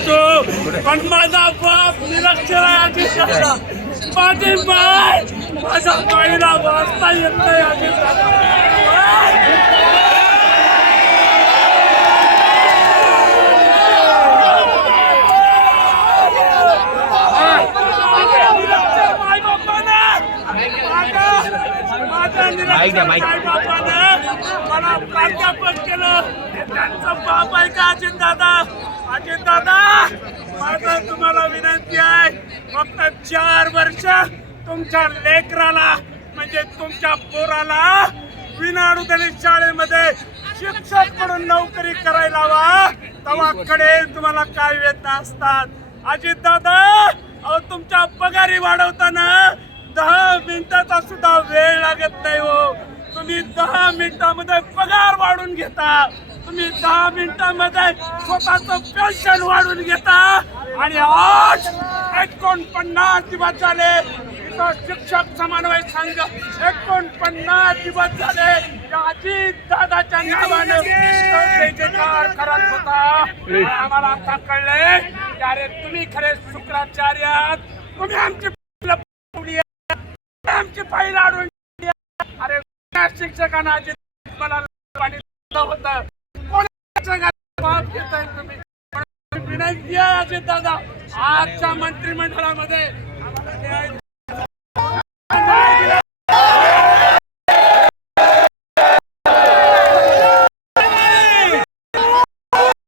राहतो पण माझा बाप निरक्षर माझे बाय माझ्या बाईला वाचता येत नाही माझं- माझं मला प्राध्यापक केलं. त्यांचं बाप आहे का अजित दादा अजित दादा माझं तुम्हाला विनंती आहे फक्त चार वर्ष तुमच्या लेकराला म्हणजे तुमच्या पोराला विनाअनुदानित शाळेमध्ये शिक्षक म्हणून नोकरी करायला हवा तवाकडे तुम्हाला काय वेदना असतात. अजित दादा अहो तुमच्या पगारी वाढवताना दहा मिनिटाचा सुद्धा वेळ लागत नाही हो. तुम्ही दहा मिनिटामध्ये पगार वाढून घेता. तुम्ही दहा मिनिटामध्ये स्वतःच पेन्शन वाढून घेता. आणि आज एकोणपन्नास दिवस झाले शिक्षक समन्वय संघ एकोणपन्नास दिवस झाले. अजित दादाच्या नावानं करत होता. आम्हाला आता कळलंय की अरे तुम्ही खरे शुक्राचार्य आहात. तुम्ही आमची. आमची आहे. अरे शिक्षकांना अजित मला होतं. जगात तुम्ही विनंती आहे अजित दादा आजच्या मंत्रिमंडळामध्ये आम्हाला न्याय